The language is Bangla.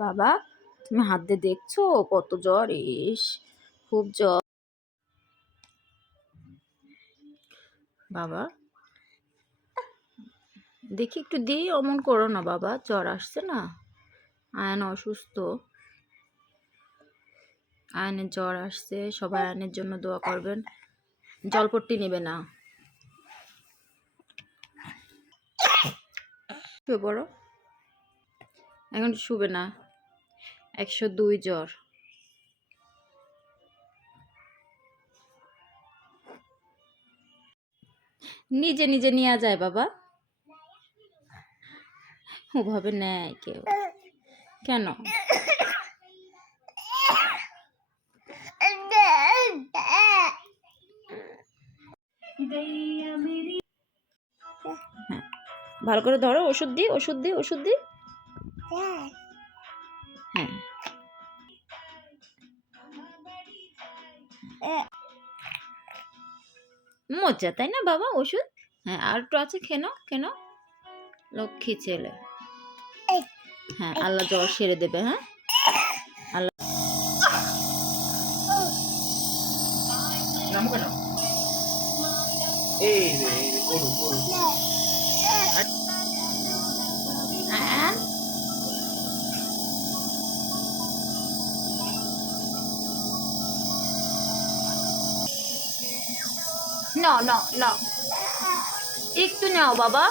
বাবা, তুমি হাত দিয়ে দেখছ কত জ্বর? ইস, খুব জ্বর। বাবা, দেখি একটু দিই অমন করো না বাবা, জ্বর আসছে না। আয়ন অসুস্থ। আয়নের জ্বর আসছে, সবাই আয়নের জন্য দোয়া করবেন। জলপট্টি নেবে না। শুয়ে এখন শুবে না। একশো দুই জ্বর। নিজে নিজে নেওয়া যায় বাবা। ওভাবে নেয় কেউ। কেন? হ্যাঁ ভালো করে ধরো, ওষুধ দিই ওষুধ দিই ওষুধ দিই। হ্যাঁ। মজা তাই না বাবা, ওষুধ? হ্যাঁ আর একটু আছে কেন কেন লক্ষ্মী ছেলে। হ্যাঁ আল্লাহ জ্বর সেরে দেবে হ্যাঁ? আল্লাহ এই রে এই রে করু করু আহ, ন ন ন একটু নাও বাবা।